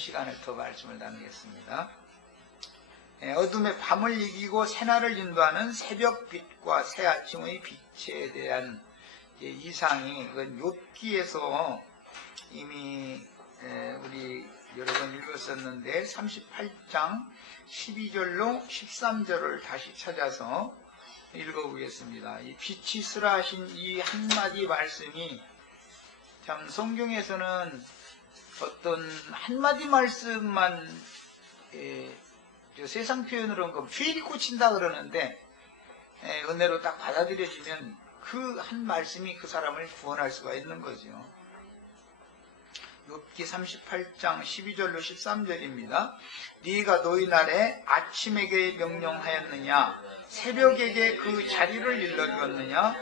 시간을 더 말씀을 나누겠습니다. 어둠의 밤을 이기고 새날을 인도하는 새벽빛과 새아침의 빛에 대한 이상이 이건 욥기에서 이미 우리 여러 번 읽었었는데 38장 12절로 13절을 다시 찾아서 읽어보겠습니다. 이 빛이 있으라 하신 이 한마디 말씀이 참 성경에서는 어떤 한마디 말씀만 세상 표현으로는 휘리 꽂힌다 그러는데 은혜로 딱 받아들여지면 그 한 말씀이 그 사람을 구원할 수가 있는 거죠. 욥기 38장 12절로 13절입니다. 네가 너희 날에 아침에게 명령하였느냐 새벽에게 그 자리를 일러주었느냐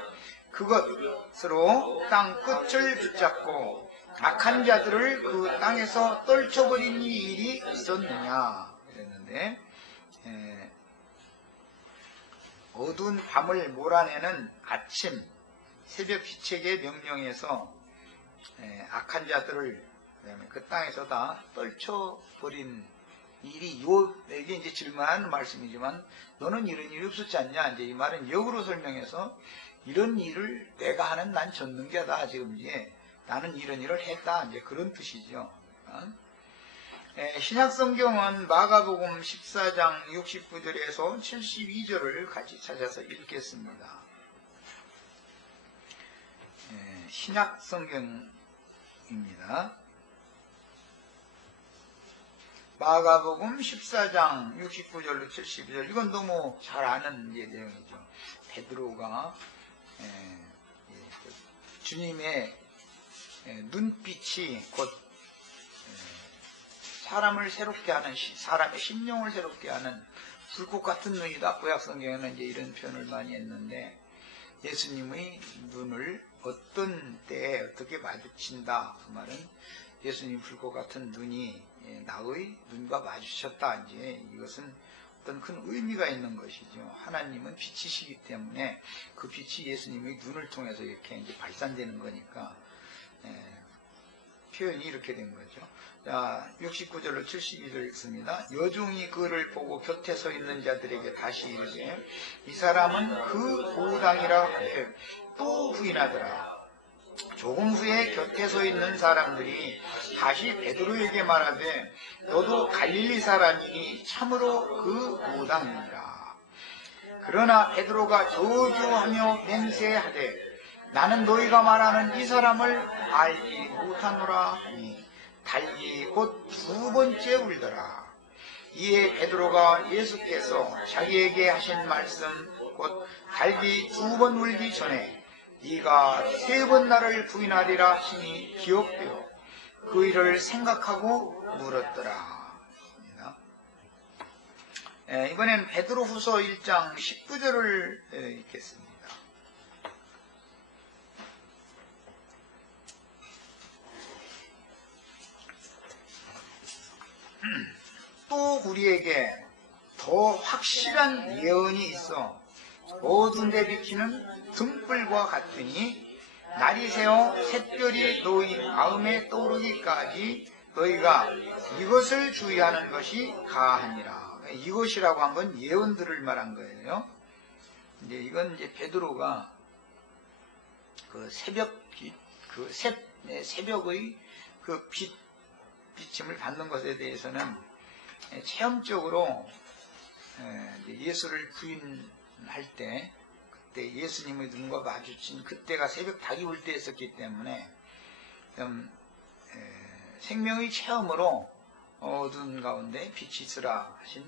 그것으로 땅 끝을 붙잡고 악한 자들을 그 땅에서 떨쳐버린 이 일이 있었느냐 그랬는데 어두운 밤을 몰아내는 아침 새벽 빛에게 명령해서 악한 자들을 그다음에 그 땅에서 다 떨쳐버린 일이 욥에게 이제 질문하는 말씀이지만 너는 이런 일이 없었지 않냐 이제 이 말은 역으로 설명해서 이런 일을 내가 하는 난 전능자다 지금 이제 나는 이런 일을 했다 이제 그런 뜻이죠. 신약 성경은 마가복음 14장 69절에서 72절을 같이 찾아서 읽겠습니다. 신약 성경입니다. 마가복음 14장 69절로 72절 이건 너무 잘 아는 내용이죠. 베드로가 주님의 눈빛이 곧 사람을 새롭게 하는 사람의 심령을 새롭게 하는 불꽃 같은 눈이다. 구약 성경에는 이제 이런 표현을 많이 했는데 예수님의 눈을 어떤 때에 어떻게 마주친다. 그 말은 예수님 불꽃 같은 눈이 나의 눈과 마주쳤다. 이제 이것은 어떤 큰 의미가 있는 것이죠. 하나님은 빛이시기 때문에 그 빛이 예수님의 눈을 통해서 이렇게 이제 발산되는 거니까 표현이 이렇게 된 거죠. 자, 69절로 72절 읽습니다. 여종이 그를 보고 곁에 서 있는 자들에게 다시 이르되 이 사람은 그 보당이라 하되 또 부인하더라. 조금 후에 곁에 서 있는 사람들이 다시 베드로에게 말하되 너도 갈릴리 사람이니 참으로 그 보당이니라. 그러나 베드로가 저주하며 맹세하되 나는 너희가 말하는 이 사람을 알지 못하노라 하니 달기 곧 두 번째 울더라. 이에 베드로가 예수께서 자기에게 하신 말씀 곧 달기 두 번 울기 전에 네가 세 번 나를 부인하리라 하시니 기억되어 그 일을 생각하고 물었더라. 이번엔 베드로후서 1장 19절을 읽겠습니다. 또 우리에게 더 확실한 예언이 있어 어두운 데 비치는 등불과 같으니 날이 새어 샛별이 너희 마음에 떠오르기까지 너희가 이것을 주의하는 것이 가하니라. 이것이라고 한 건 예언들을 말한 거예요. 이제 이건 이제 베드로가 그 새벽빛, 그 새벽의 그 비침을 받는 것에 대해서는 체험적으로 예수를 부인할 때 그때 예수님의 눈과 마주친 그때가 새벽 닭이 올 때였었기 때문에 생명의 체험으로 어두운 가운데 빛이 있으라 하신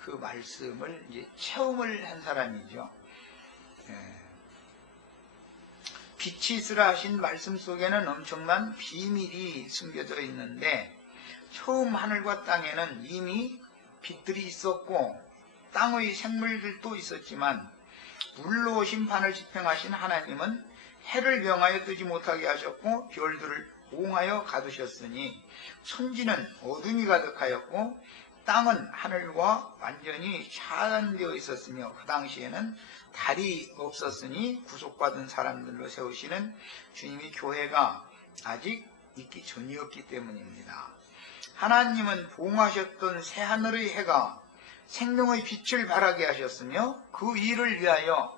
그 말씀을 이제 체험을 한 사람이죠. 빛이 있으라 하신 말씀 속에는 엄청난 비밀이 숨겨져 있는데 처음 하늘과 땅에는 이미 빛들이 있었고 땅의 생물들도 있었지만 물로 심판을 집행하신 하나님은 해를 명하여 뜨지 못하게 하셨고 별들을 봉하여 가두셨으니 천지는 어둠이 가득하였고 땅은 하늘과 완전히 차단되어 있었으며 그 당시에는 달이 없었으니 구속받은 사람들로 세우시는 주님의 교회가 아직 있기 전이었기 때문입니다. 하나님은 보응하셨던 새하늘의 해가 생명의 빛을 발하게 하셨으며 그 일을 위하여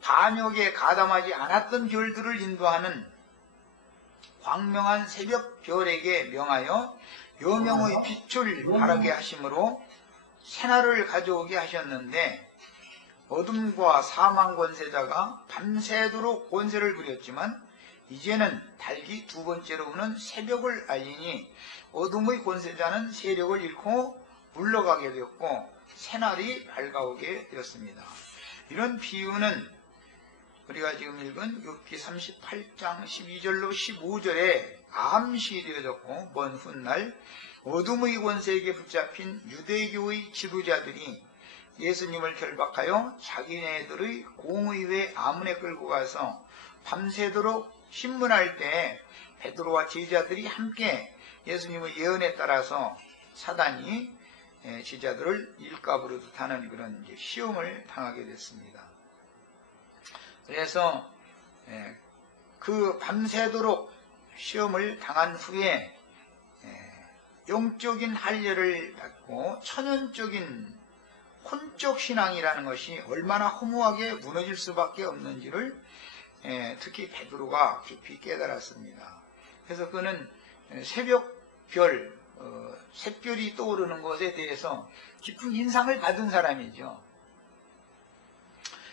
반역에 가담하지 않았던 별들을 인도하는 광명한 새벽 별에게 명하여 여명의 빛을 발하게 하심으로 새날을 가져오게 하셨는데, 어둠과 사망 권세자가 밤새도록 권세를 부렸지만 이제는 달기 두 번째로 오는 새벽을 알리니 어둠의 권세자는 세력을 잃고 물러가게 되었고 새날이 밝아오게 되었습니다. 이런 비유는 우리가 지금 읽은 욥기 38장 12절로 15절에 암시되어졌고, 먼 훗날 어둠의 권세에게 붙잡힌 유대교의 지도자들이 예수님을 결박하여 자기네들의 공의회 아문에 끌고 가서 밤새도록 신문할 때 베드로와 제자들이 함께 예수님의 예언에 따라서 사단이 제자들을 일감으로도 하는 그런 시험을 당하게 됐습니다. 그래서 그 밤새도록 시험을 당한 후에 영적인 할례를 받고 천연적인 혼적 신앙이라는 것이 얼마나 허무하게 무너질 수밖에 없는지를 특히 베드로가 깊이 깨달았습니다. 그래서 그는 새벽별, 샛별이 떠오르는 것에 대해서 깊은 인상을 받은 사람이죠.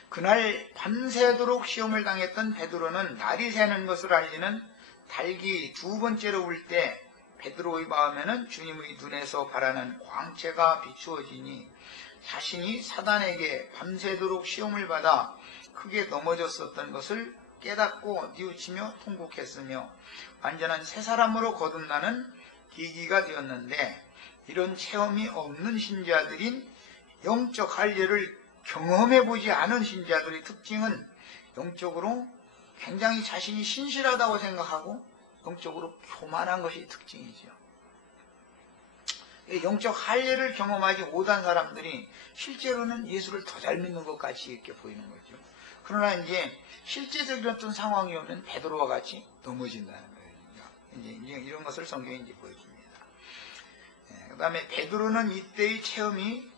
그날 밤새도록 시험을 당했던 베드로는 날이 새는 것을 알리는 달기 두 번째로 올 때 베드로의 마음에는 주님의 눈에서 바라는 광채가 비추어지니 자신이 사단에게 밤새도록 시험을 받아 크게 넘어졌었던 것을 깨닫고 뉘우치며 통곡했으며 완전한 새 사람으로 거듭나는 계기가 되었는데, 이런 체험이 없는 신자들인 영적 할례를 경험해보지 않은 신자들의 특징은 영적으로 굉장히 자신이 신실하다고 생각하고 영적으로 교만한 것이 특징이죠. 영적 할례를 경험하지 못한 사람들이 실제로는 예수를 더 잘 믿는 것 같이 이렇게 보이는 거죠. 그러나 이제 실제적인 어떤 상황이 오면 베드로와 같이 넘어진다는 거예요. 이제 이런 것을 성경이 이제 보여줍니다. 그 다음에 베드로는 이때의 체험이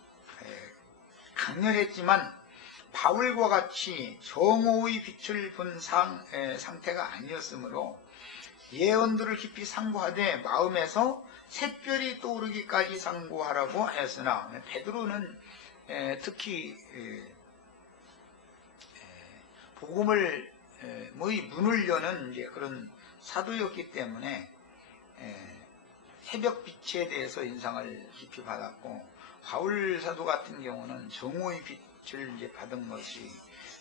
강렬했지만 바울과 같이 정오의 빛을 본 상태가 아니었으므로 예언들을 깊이 상고하되 마음에서 샛별이 떠오르기까지 상고하라고 하였으나, 베드로는 특히 복음을 문을 여는 이제 그런 사도였기 때문에 새벽 빛에 대해서 인상을 깊이 받았고, 바울 사도 같은 경우는 정오의 빛을 이제 받은 것이,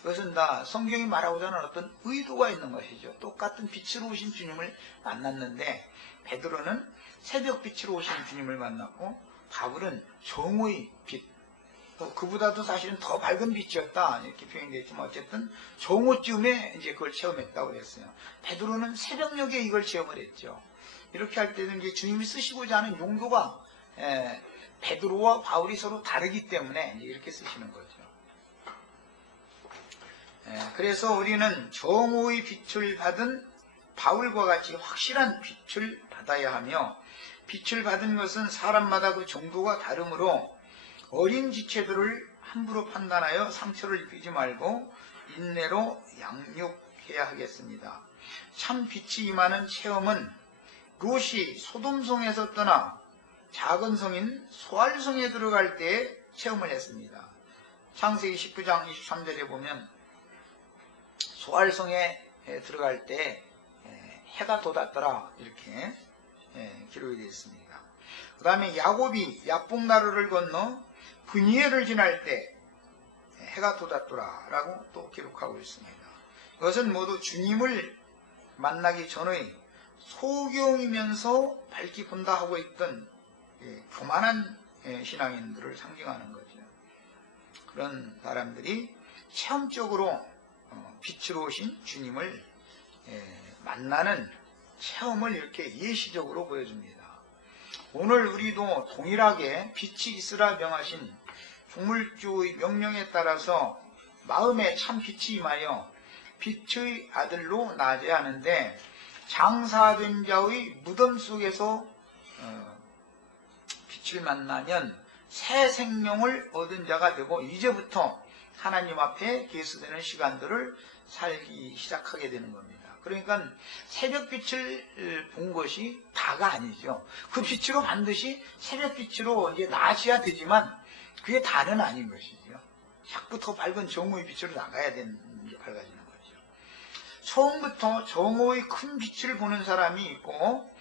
그것은 다 성경이 말하고자 하는 어떤 의도가 있는 것이죠. 똑같은 빛으로 오신 주님을 만났는데 베드로는 새벽 빛으로 오신 주님을 만났고, 바울은 정오의 빛, 그보다도 사실은 더 밝은 빛이었다 이렇게 표현되었지만 어쨌든 정오쯤에 이제 그걸 체험했다고 했어요. 베드로는 새벽녘에 이걸 체험을 했죠. 이렇게 할 때는 이제 주님이 쓰시고자 하는 용도가 베드로와 바울이 서로 다르기 때문에 이제 이렇게 쓰시는 거죠. 그래서 우리는 정오의 빛을 받은 바울과 같이 확실한 빛을 받아야 하며, 빛을 받은 것은 사람마다 그 정도가 다르므로 어린 지체들을 함부로 판단하여 상처를 입히지 말고 인내로 양육해야 하겠습니다. 참 빛이 임하는 체험은 롯이 소돔성에서 떠나 작은 성인 소알성에 들어갈 때에 체험을 했습니다. 창세기 19장 23절에 보면 소알성에 들어갈 때 해가 돋았더라 이렇게 기록이 되어 있습니다. 그 다음에 야곱이 야복나루를 건너 브니엘을 지날 때 해가 돋았더라 라고 또 기록하고 있습니다. 이것은 모두 주님을 만나기 전의 소경이면서 밝히 본다 하고 있던 교만한 신앙인들을 상징하는 거죠. 그런 사람들이 체험적으로 빛으로 오신 주님을 만나는 체험을 이렇게 예시적으로 보여줍니다. 오늘 우리도 동일하게 빛이 있으라 명하신 조물주의 명령에 따라서 마음에 참 빛이 임하여 빛의 아들로 나아져야 하는데, 장사된 자의 무덤 속에서 빛을 만나면 새 생명을 얻은 자가 되고 이제부터 하나님 앞에 계수되는 시간들을 살기 시작하게 되는 겁니다. 그러니까 새벽빛을 본 것이 다가 아니죠. 그 빛으로 반드시 새벽빛으로 이제 나아져야 되지만 그게 다는 아닌 것이죠. 자꾸 더 밝은 정오의 빛으로 나가야 되는 게 밝아지는 거죠. 처음부터 정오의 큰 빛을 보는 사람이 있고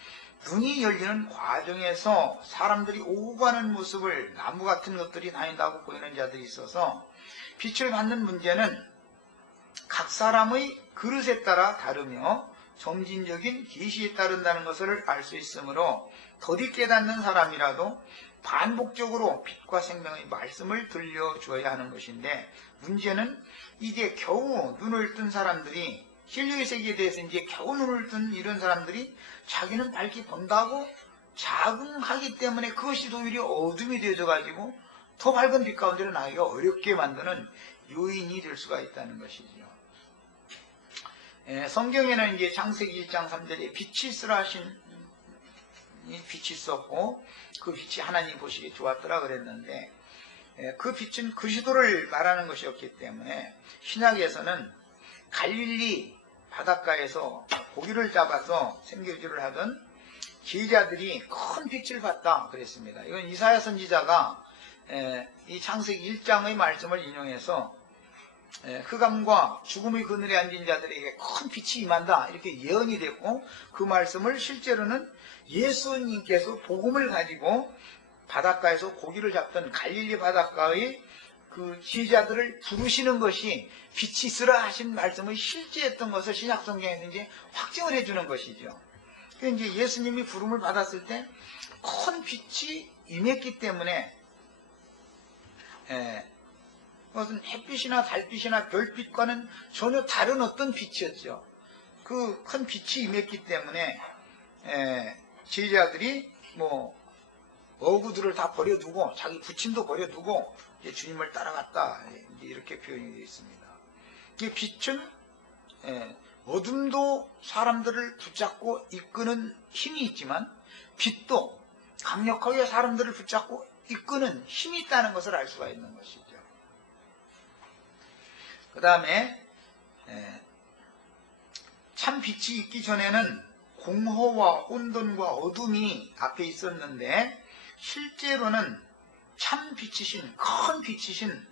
눈이 열리는 과정에서 사람들이 오고 가는 모습을 나무 같은 것들이 다닌다고 보이는 자들이 있어서 빛을 받는 문제는 각 사람의 그릇에 따라 다르며 점진적인 계시에 따른다는 것을 알 수 있으므로 더디 깨닫는 사람이라도 반복적으로 빛과 생명의 말씀을 들려주어야 하는 것인데, 문제는 이제 겨우 눈을 뜬 사람들이, 진리의 세계에 대해서 이제 겨우 눈을 뜬 이런 사람들이 자기는 밝게 본다고 자긍하기 때문에 그것이 오히려 어둠이 되어져가지고 더 밝은 빛 가운데로 나가기가 어렵게 만드는 요인이 될 수가 있다는 것이죠. 성경에는 이제 창세기 1장 3절에 빛이 있으라 하신 빛이 있었고 그 빛이 하나님 보시기에 좋았더라 그랬는데, 그 빛은 그리스도를 말하는 것이었기 때문에 신약에서는 갈릴리 바닷가에서 고기를 잡아서 생계주를 하던 제자들이 큰 빛을 봤다 그랬습니다. 이건 이사야 선지자가 이 창세기 1장의 말씀을 인용해서 흑암과 죽음의 그늘에 앉은 자들에게 큰 빛이 임한다 이렇게 예언이 됐고, 그 말씀을 실제로는 예수님께서 복음을 가지고 바닷가에서 고기를 잡던 갈릴리 바닷가의 그 제자들을 부르시는 것이 빛이 있으라 하신 말씀의 실제였던 것을 신약 성경에서 이제 확증을 해주는 것이죠. 그러니까 이제 예수님이 부름을 받았을 때 큰 빛이 임했기 때문에 그것은 햇빛이나 달빛이나 별빛과는 전혀 다른 어떤 빛이었죠. 그 큰 빛이 임했기 때문에 제자들이 뭐 어구들을 다 버려두고 자기 부침도 버려두고 이제 주님을 따라갔다 이렇게 표현이 되어 있습니다. 이 빛은 어둠도 사람들을 붙잡고 이끄는 힘이 있지만 빛도 강력하게 사람들을 붙잡고 이끄는 힘이 있다는 것을 알 수가 있는 것이죠. 그 다음에 참 빛이 있기 전에는 공허와 혼돈과 어둠이 앞에 있었는데, 실제로는 참 빛이신, 큰 빛이신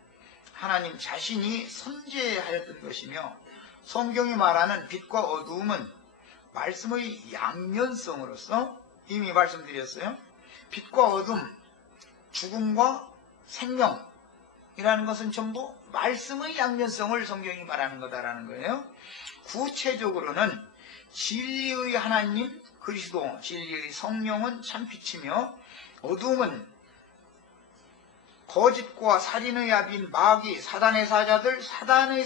하나님 자신이 선재하였던 것이며, 성경이 말하는 빛과 어두움은 말씀의 양면성으로서 이미 말씀드렸어요. 빛과 어둠, 죽음과 생명이라는 것은 전부 말씀의 양면성을 성경이 말하는 거다라는 거예요. 구체적으로는 진리의 하나님 그리스도, 진리의 성령은 참빛이며, 어둠은 거짓과 살인의 아비인 마귀, 사단의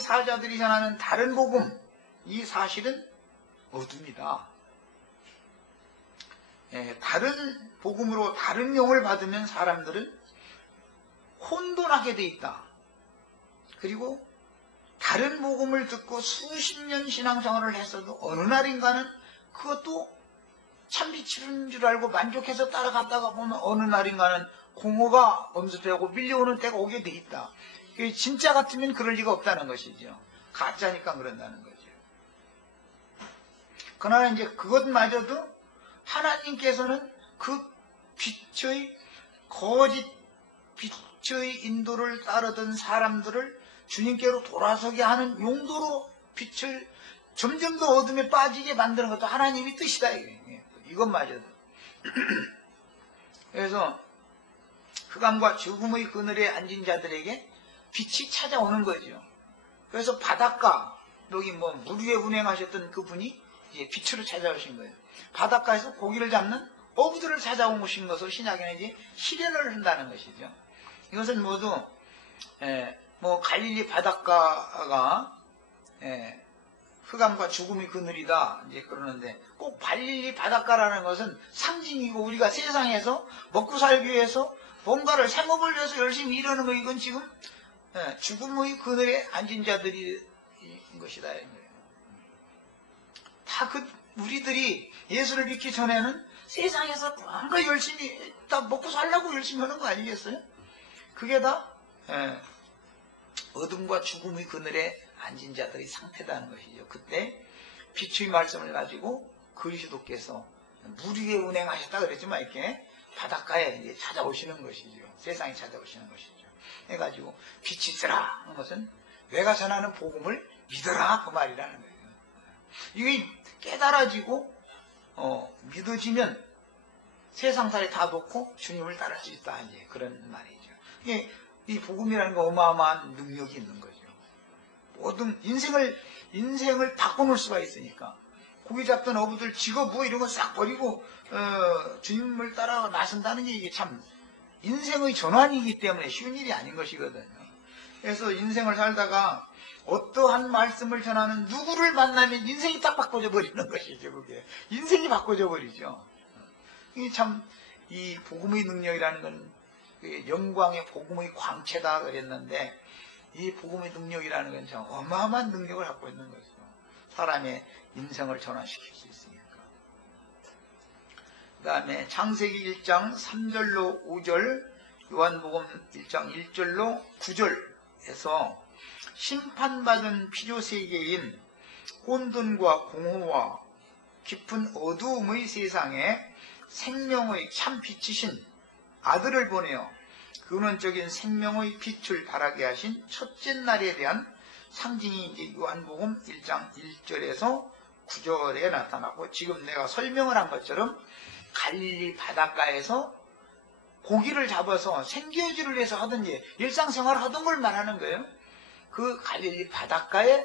사자들이 전하는 다른 복음, 이 사실은 어둠이다. 다른 복음으로 다른 영을 받으면 사람들은 혼돈하게 돼 있다. 그리고 다른 복음을 듣고 수십 년 신앙생활을 했어도 어느 날인가는 그것도 참빛인 줄 알고 만족해서 따라갔다가 보면 어느 날인가는 공허가 엄습하고 밀려오는 때가 오게 돼 있다. 진짜 같으면 그럴 리가 없다는 것이죠. 가짜니까 그런다는 거죠. 그러나 이제 그것마저도 하나님께서는 그 빛의 거짓 빛의 인도를 따르던 사람들을 주님께로 돌아서게 하는 용도로 빛을 점점 더 어둠에 빠지게 만드는 것도 하나님의 뜻이다. 이것마저도. 그래서 흑암과 죽음의 그늘에 앉은 자들에게 빛이 찾아오는 거죠. 그래서 바닷가, 여기 물 위에 운행하셨던 그분이 이제 빛으로 찾아오신 거예요. 바닷가에서 고기를 잡는 어부들을 찾아오신 것을 신약에는 이제 실현을 한다는 것이죠. 이것은 모두 갈릴리 바닷가가 흑암과 죽음의 그늘이다 이제 그러는데, 꼭 갈릴리 바닷가라는 것은 상징이고, 우리가 세상에서 먹고 살기 위해서 뭔가를 생업을 위해서 열심히 일하는 거, 이건 지금 죽음의 그늘에 앉은 자들이 것이다. 다 우리들이 예수를 믿기 전에는 세상에서 뭔가 열심히 다 먹고 살려고 열심히 하는 거 아니겠어요? 그게 다 어둠과 죽음의 그늘에 앉은 자들의 상태다는 것이죠. 그때 빛의 말씀을 가지고 그리스도께서 물 위에 운행하셨다 그랬지만 이렇게 바닷가에 이제 찾아오시는 것이죠. 세상에 찾아오시는 것이죠. 해가지고 빛이 있으라 하는 것은 내가 전하는 복음을 믿어라 그 말이라는 거예요. 이게 깨달아지고 믿어지면 세상살이 다 놓고 주님을 따를 수 있다 이제 그런 말이죠. 이게 이 복음이라는 거 어마어마한 능력이 있는 거죠. 모든 인생을 바꿔놓을 수가 있으니까 고기 잡던 어부들 직업 뭐 이런 거 싹 버리고 주님을 따라 나선다는 게 이게 참 인생의 전환이기 때문에 쉬운 일이 아닌 것이거든요. 그래서 인생을 살다가 어떠한 말씀을 전하는 누구를 만나면 인생이 딱 바꿔져 버리는 것이죠. 그게 인생이 바꿔져 버리죠. 이게 참 이 복음의 능력이라는 건 영광의 복음의 광채다 그랬는데 이 복음의 능력이라는 건 참 어마어마한 능력을 갖고 있는 거죠. 사람의 인생을 전환시킬 수 있으니까. 그 다음에 창세기 1장 3절로 5절, 요한복음 1장 1절로 9절에서 심판받은 피조세계인 혼돈과 공허와 깊은 어두움의 세상에 생명의 참 빛이신 아들을 보내어 근원적인 생명의 빛을 발하게 하신 첫째 날에 대한 상징이 이제 요한복음 1장 1절에서 9절에 나타나고, 지금 내가 설명을 한 것처럼 갈릴리 바닷가에서 고기를 잡아서 생계유지를 해서 하든지 일상생활을 하던 걸 말하는 거예요. 그 갈릴리 바닷가에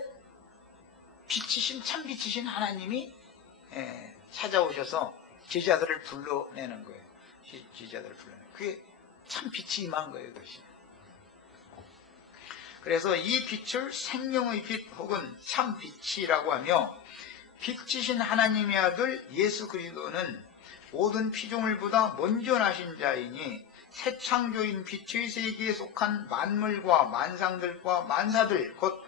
빛이신 참 빛이신 하나님이 찾아오셔서 제자들을 불러내는 거예요. 제자들을 불러내는. 그게 참 빛이 임한 거예요, 그것이. 그래서 이 빛을 생명의 빛 혹은 참 빛이라고 하며, 빛이신 하나님의 아들 예수 그리스도는 모든 피조물보다 먼저 나신 자이니 새 창조인 빛의 세계에 속한 만물과 만상들과 만사들 곧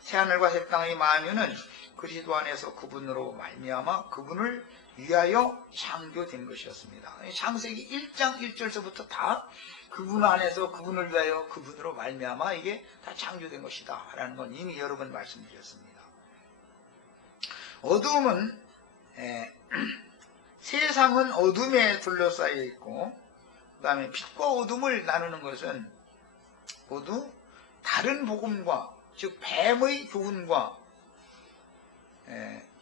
새하늘과 새 땅의 만유는 그리스도 안에서 그분으로 말미암아 그분을 위하여 창조된 것이었습니다. 창세기 1장 1절서부터 다 그분 안에서 그분을 위하여 그분으로 말미암아 이게 다 창조된 것이다 라는 건 이미 여러 번 말씀드렸습니다. 어두움은 세상은 어둠에 둘러싸여 있고, 그 다음에 빛과 어둠을 나누는 것은 모두 다른 복음과, 즉 뱀의 교훈과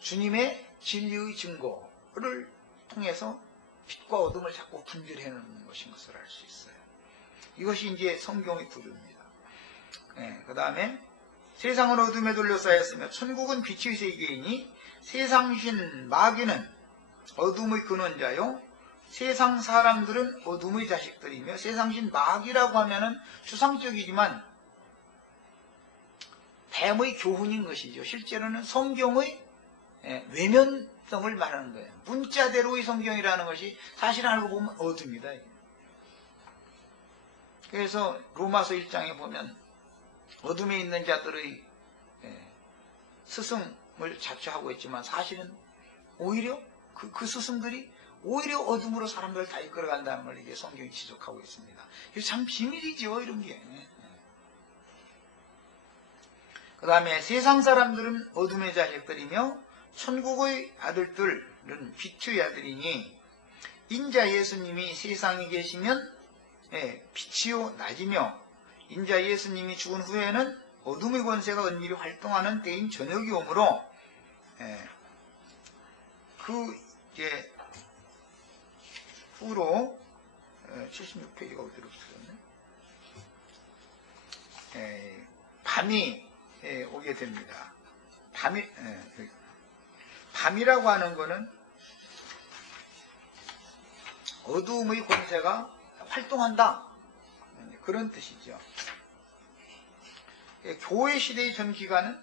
주님의 진리의 증거를 통해서 빛과 어둠을 자꾸 분별해내는 것인 것을 알 수 있어요. 이것이 이제 성경의 구조입니다. 그 다음에 세상은 어둠에 둘러싸였으며 천국은 빛의 세계이니 세상신 마귀는 어둠의 근원자요 세상 사람들은 어둠의 자식들이며, 세상신 마귀라고 하면은 추상적이지만 뱀의 교훈인 것이죠. 실제로는 성경의 외면성을 말하는 거예요. 문자대로의 성경이라는 것이 사실 알고 보면 어둠이다. 그래서 로마서 1장에 보면 어둠에 있는 자들의 스승을 자처하고 있지만 사실은 오히려 그 스승들이 오히려 어둠으로 사람들을 다 이끌어간다는 걸 이게 성경이 지적하고 있습니다. 이게 참 비밀이죠, 이런 게. 그 다음에 세상 사람들은 어둠의 자식들이며 천국의 아들들은 빛의 아들이니, 인자 예수님이 세상에 계시면 빛이요 낮이며, 인자 예수님이 죽은 후에는 어둠의 권세가 은밀히 활동하는 때인 저녁이 오므로 그 이제 후로 76페이지가 어디로 쓰셨네? 밤이 오게 됩니다. 밤이라고 하는 것은 어두움의 권세가 활동한다, 그런 뜻이죠. 교회 시대의 전 기간은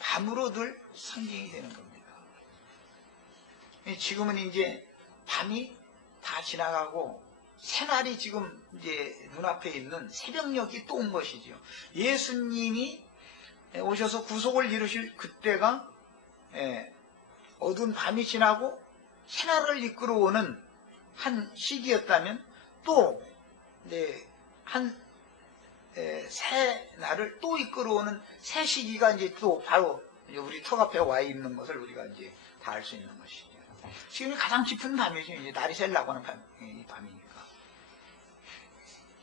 밤으로 늘 상징이 되는 겁니다. 지금은 이제 밤이 다 지나가고 새날이 지금 이제 눈앞에 있는 새벽녘이 또 온 것이죠. 예수님이 오셔서 구속을 이루실 그때가 어두운 밤이 지나고 새날을 이끌어오는 한 시기였다면 또 이제 새 날을 또 이끌어오는 새 시기가 이제 또 바로 이제 우리 턱 앞에 와 있는 것을 우리가 이제 다 알 수 있는 것이죠. 지금이 가장 깊은 밤이죠. 이제 날이 새려고 하는 밤이니까.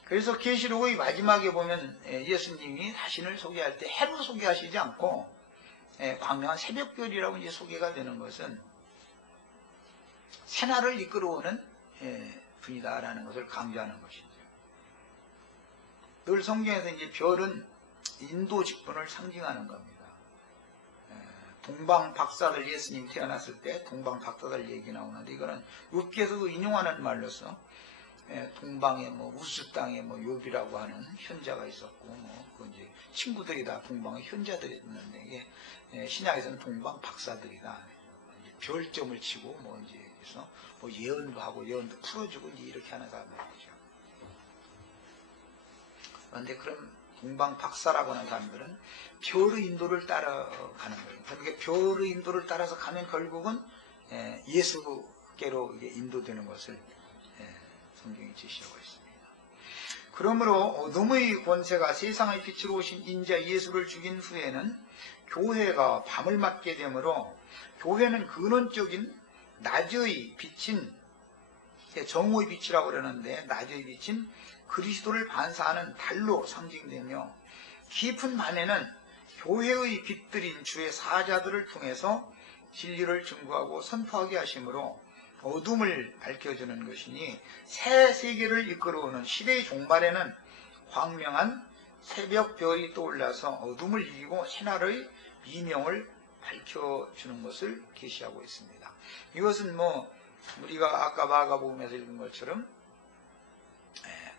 그래서 계시록의 마지막에 보면 예수님이 자신을 소개할 때 해로 소개하시지 않고 광명한 새벽별이라고 이제 소개가 되는 것은 새날을 이끌어오는 분이다라는 것을 강조하는 것이죠. 늘 성경에서 이제 별은 인도 직분을 상징하는 겁니다. 동방 박사들, 예수님 태어났을 때 동방 박사들 얘기 나오는데 이거는 욥기에서도 인용하는 말로서 동방에 뭐 우스 땅에 뭐 욥이라고 하는 현자가 있었고 그 이제 친구들이 다 동방의 현자들이 있는데 이게 신약에서는 동방 박사들이다. 별점을 치고 뭐 이제 그래서 뭐 예언도 하고 예언도 풀어주고 이제 이렇게 하는 사람들이죠. 그런데 그런 동방 박사라고 하는 사람들은 별의 인도를 따라가는 거예요. 그러니까 별의 인도를 따라서 가면 결국은 예수께로 인도되는 것을 성경이 제시하고 있습니다. 그러므로 어둠의 권세가 세상의 빛으로 오신 인자 예수를 죽인 후에는 교회가 밤을 맞게 되므로 교회는 근원적인 낮의 빛인 정오의 빛이라고 그러는데 낮의 빛인 그리스도를 반사하는 달로 상징되며 깊은 밤에는 교회의 빛들인 주의 사자들을 통해서 진리를 증거하고 선포하게 하심으로 어둠을 밝혀주는 것이니 새 세계를 이끌어오는 시대의 종말에는 광명한 새벽별이 떠올라서 어둠을 이기고 새날의 미명을 밝혀주는 것을 계시하고 있습니다. 이것은 뭐 우리가 아까 마가복음에서 읽은 것처럼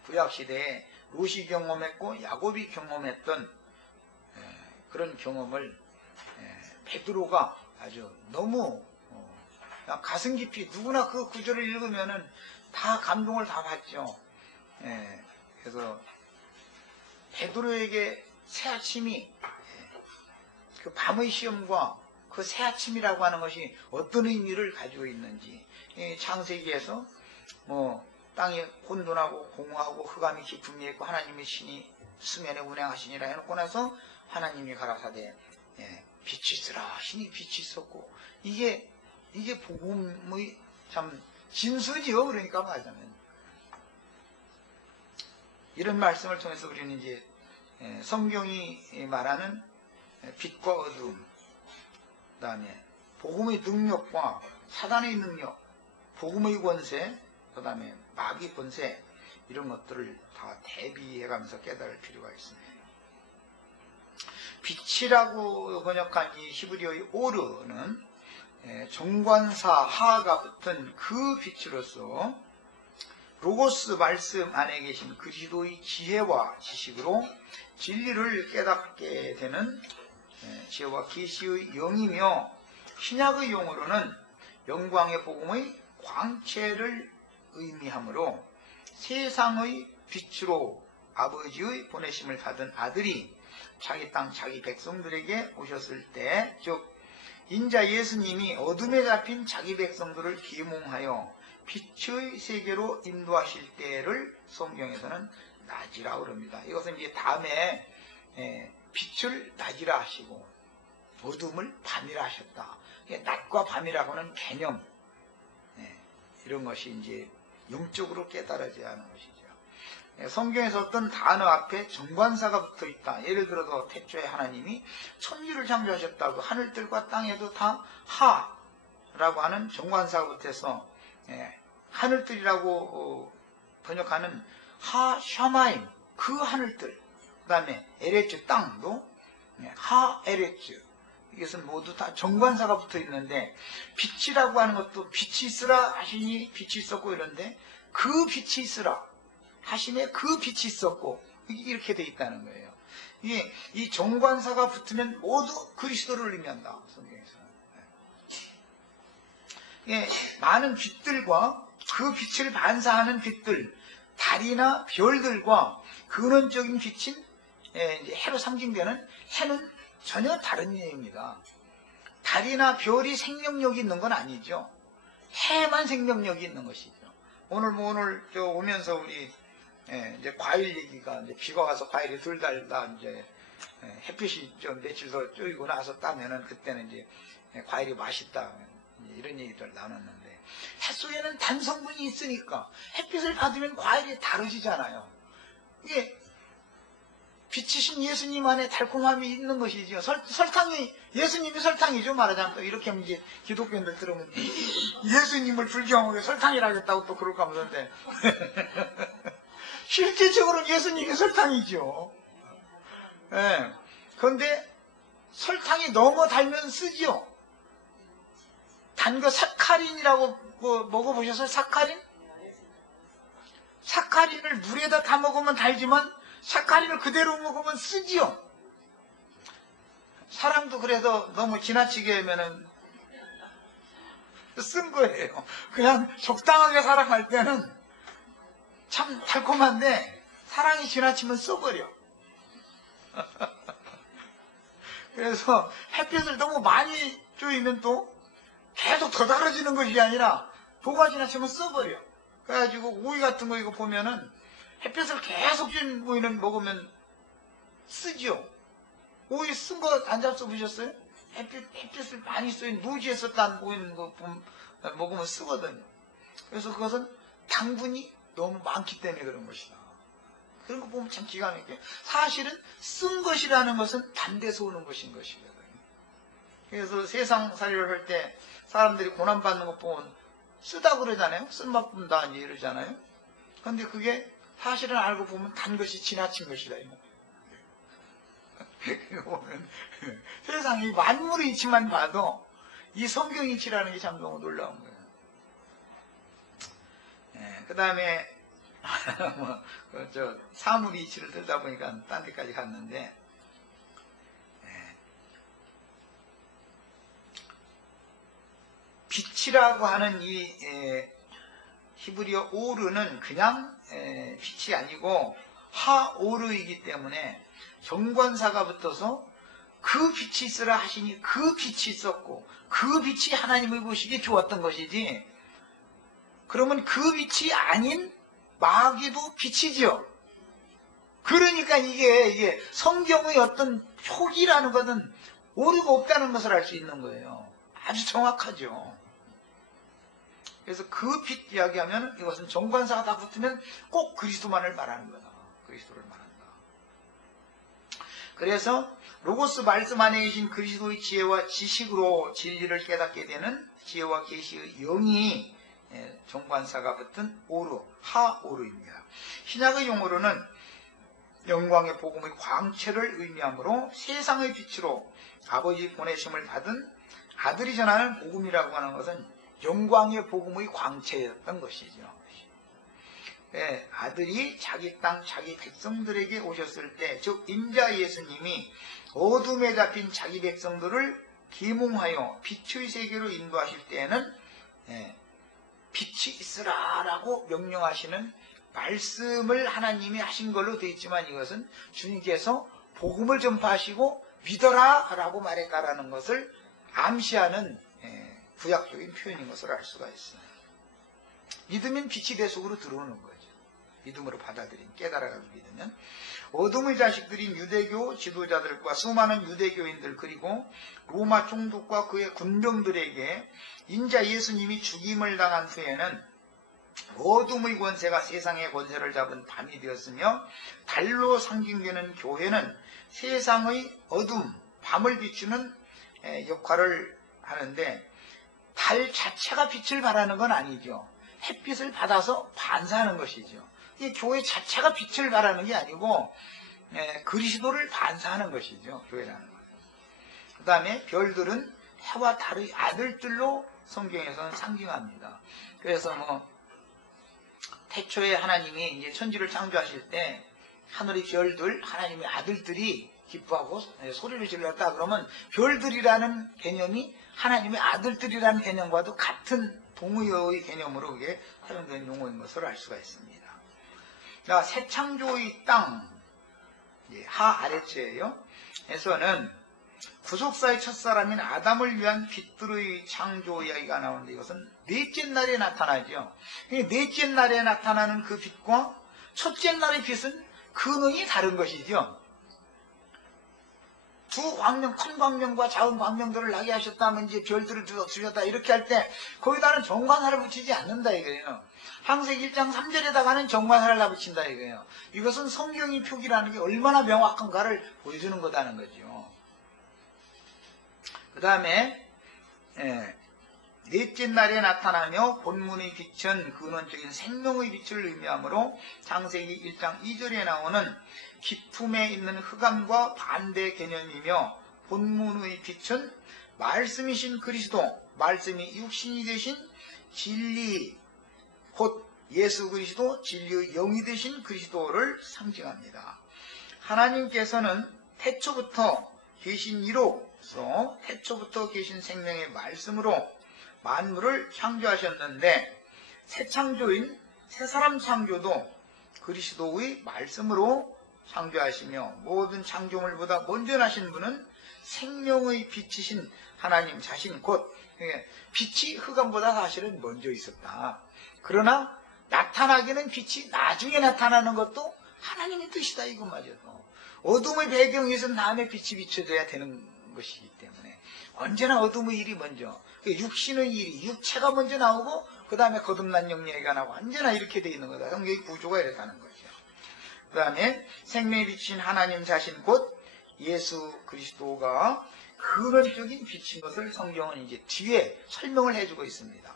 구약시대에 롯이 경험했고 야곱이 경험했던 그런 경험을 베드로가 아주 너무 가슴 깊이 누구나 그 구절을 읽으면은 다 감동을 다 받죠. 그래서 베드로에게 새 아침이 그 밤의 시험과 그 새 아침이라고 하는 것이 어떤 의미를 가지고 있는지 창세기에서 뭐 땅이 혼돈하고 공허하고 흑암이 깊음이 있고 하나님의 신이 수면에 운행하시니라 해놓고 나서 하나님이 가라사대 빛이 있으라 신이 빛이 있었고 이게 복음의 참 진수지요. 그러니까 말하자면 이런 말씀을 통해서 우리는 이제 성경이 말하는 빛과 어둠, 그 다음에 복음의 능력과 사단의 능력, 복음의 권세, 그 다음에 마귀 권세 이런 것들을 다 대비해가면서 깨달을 필요가 있습니다. 빛이라고 번역한 이 히브리어의 오르는 정관사 하가 붙은 그 빛으로서 로고스 말씀 안에 계신 그리스도의 지혜와 지식으로 진리를 깨닫게 되는 지혜와 계시의 영이며 신약의 용어로는 영광의 복음의 광채를 의미하므로 세상의 빛으로 아버지의 보내심을 받은 아들이 자기 땅 자기 백성들에게 오셨을 때, 즉 인자 예수님이 어둠에 잡힌 자기 백성들을 계몽하여 빛의 세계로 인도하실 때를 성경에서는 낮이라 그럽니다. 이것은 이제 다음에 빛을 낮이라 하시고 어둠을 밤이라 하셨다. 낮과 밤이라고 하는 개념 이런 것이 이제 영적으로 깨달아져야 하는 것이죠. 성경에서 어떤 단어 앞에 정관사가 붙어 있다. 예를 들어서 태초에 하나님이 천지를 창조하셨다고 하늘들과 땅에도 다 하라고 하는 정관사가 붙어서 하늘들이라고 번역하는 하 샤마임 그 하늘들, 그 다음에 에레츠 땅도 하 에레츠, 이것은 모두 다 정관사가 붙어 있는데 빛이라고 하는 것도 빛이 있으라 하시니 빛이 있었고 이런데 그 빛이 있으라 하심에 그 빛이 있었고 이렇게 돼 있다는 거예요. 이 정관사가 붙으면 모두 그리스도를 의미한다. 성경에서는. 많은 빛들과 그 빛을 반사하는 빛들, 달이나 별들과 근원적인 빛인 해로 상징되는 해는 전혀 다른 예입니다. 달이나 별이 생명력이 있는 건 아니죠. 해만 생명력이 있는 것이죠. 오늘 저 오면서 우리 이제 과일 얘기가 이제 비가 와서 과일이 덜 달다 이제 햇빛이 좀 며칠 더 쪼이고 나서 따면은 그때는 이제 과일이 맛있다 이런 얘기들 나눴는데 햇 속에는 단성분이 있으니까 햇빛을 받으면 과일이 다르지잖아요. 이게 빛이신 예수님 안에 달콤함이 있는 것이죠. 설탕이 예수님이 설탕이죠. 말하자면 또 이렇게 하면 이제 기독교인들 들으면 예수님을 불경하게 설탕이라 했다고 또 그럴 까면서인데 실제적으로는 예수님이 설탕이죠. 예. 그런데 설탕이 너무 달면 쓰지요. 단 거 사카린이라고 뭐 먹어보셨어요? 사카린? 사카린을 물에다 다 먹으면 달지만 사카린을 그대로 먹으면 쓰지요. 사람도 그래서 너무 지나치게 하면은 쓴 거예요. 그냥 적당하게 사랑할 때는 참 달콤한데 사랑이 지나치면 써버려. 그래서 햇빛을 너무 많이 쬐이면 또 계속 더 달아지는 것이 아니라 도가 지나치면 써버려. 그래가지고 오이 같은 거 이거 보면은 햇빛을 계속 쬐는 오이는 먹으면 쓰죠. 오이 쓴 거 안 잡숴보셨어요? 햇빛을 많이 쏘인 노지에 썼다는 오이는 거 먹으면 쓰거든요. 그래서 그것은 당분이 너무 많기 때문에 그런 것이다. 그런 거 보면 참 기가 막혀요. 사실은 쓴 것이라는 것은 반대서 오는 것인 것이거든요. 그래서 세상 살이를 할 때 사람들이 고난받는 것 보면 쓰다 그러잖아요. 쓴맛 분다 이러잖아요. 그런데 그게 사실은 알고 보면 단 것이 지나친 것이다. 보면 세상이 만물의 이치만 봐도 이 성경 이치라는 게 참 너무 놀라운 거예요. 그 다음에 사물 이치를 들다 보니까 딴 데까지 갔는데 빛이라고 하는 이 히브리어 오르는 그냥 빛이 아니고 하오르이기 때문에 정관사가 붙어서 그 빛이 있으라 하시니 그 빛이 있었고 그 빛이 하나님을 보시기에 좋았던 것이지, 그러면 그 빛이 아닌 마귀도 빛이지요. 그러니까 이게 성경의 어떤 표기라는 것은 오류가 없다는 것을 알 수 있는 거예요. 아주 정확하죠. 그래서 그 빛 이야기하면 이것은 정관사가 다 붙으면 꼭 그리스도만을 말하는 거다. 그리스도를 말한다. 그래서 로고스 말씀 안에 계신 그리스도의 지혜와 지식으로 진리를 깨닫게 되는 지혜와 계시의 영이 정관사가 붙은 오르, 하오르입니다. 신약의 용어로는 영광의 복음의 광채를 의미하므로 세상의 빛으로 아버지 보내심을 받은 아들이 전하는 복음이라고 하는 것은 영광의 복음의 광채였던 것이죠. 아들이 자기 땅, 자기 백성들에게 오셨을 때, 즉 인자 예수님이 어둠에 잡힌 자기 백성들을 계몽하여 빛의 세계로 인도하실 때에는 빛이 있으라 라고 명령하시는 말씀을 하나님이 하신 걸로 되어 있지만, 이것은 주님께서 복음을 전파하시고 믿어라 라고 말했다라는 것을 암시하는 구약적인 표현인 것을 알 수가 있어요. 믿으면 빛이 내 속으로 들어오는 거죠. 믿음으로 받아들인, 깨달아가지고 믿으면. 어둠의 자식들인 유대교 지도자들과 수많은 유대교인들, 그리고 로마 총독과 그의 군병들에게 인자 예수님이 죽임을 당한 후에는 어둠의 권세가 세상의 권세를 잡은 밤이 되었으며, 달로 상징되는 교회는 세상의 어둠, 밤을 비추는 역할을 하는데, 달 자체가 빛을 발하는 건 아니죠. 햇빛을 받아서 반사하는 것이죠. 이 교회 자체가 빛을 발하는 게 아니고 그리스도를 반사하는 것이죠. 교회라는 건. 그 다음에 별들은 해와 달의 아들들로 성경에서는 상징합니다. 그래서 태초에 하나님이 이제 천지를 창조하실 때 하늘의 별들, 하나님의 아들들이 기뻐하고 소리를 질렀다 그러면 별들이라는 개념이 하나님의 아들들이라는 개념과도 같은 동의어의 개념으로 그게 사용된 용어인 것을 알 수가 있습니다. 자, 새 창조의 땅, 하 아래체예요. 에서는 구속사의 첫사람인 아담을 위한 빛들의 창조 이야기가 나오는데 이것은 넷째 날에 나타나죠. 넷째 날에 나타나는 그 빛과 첫째 날의 빛은 근원이 다른 것이죠. 두 광명, 큰 광명과 작은 광명들을 나게 하셨다면 이제 별들을 주셨다 이렇게 할 때 거기다는 정관사를 붙이지 않는다 이거예요. 창세기 1장 3절에다가는 정관사를 다 붙인다 이거예요. 이것은 성경의 표기라는 게 얼마나 명확한가를 보여주는 거다는 거죠. 그 다음에 넷째 날에 나타나며 본문의 빛은 근원적인 생명의 빛을 의미하므로 창세기 1장 2절에 나오는 기품에 있는 흑암과 반대 개념이며 본문의 빛은 말씀이신 그리스도, 말씀이 육신이 되신 진리, 곧 예수 그리스도, 진리의 영이 되신 그리스도를 상징합니다. 하나님께서는 태초부터 계신 이로서 태초부터 계신 생명의 말씀으로 만물을 창조하셨는데 새 창조인 새 사람 창조도 그리스도의 말씀으로 창조하시며 모든 창조물보다 먼저 나신 분은 생명의 빛이신 하나님 자신 곧 빛이 흑암보다 사실은 먼저 있었다. 그러나 나타나기는 빛이 나중에 나타나는 것도 하나님의 뜻이다 이것마저도. 어둠의 배경 위에서는 다음에 빛이 비춰져야 되는 것이기 때문에 언제나 어둠의 일이 먼저, 육신의 일이 육체가 먼저 나오고 그 다음에 거듭난 영예가 나오고 언제나 이렇게 돼 있는 거다. 성경의 구조가 이렇다는 거죠. 그 다음에 생명의 빛이신 하나님 자신 곧 예수 그리스도가 근원적인 빛인 것을 성경은 이제 뒤에 설명을 해주고 있습니다.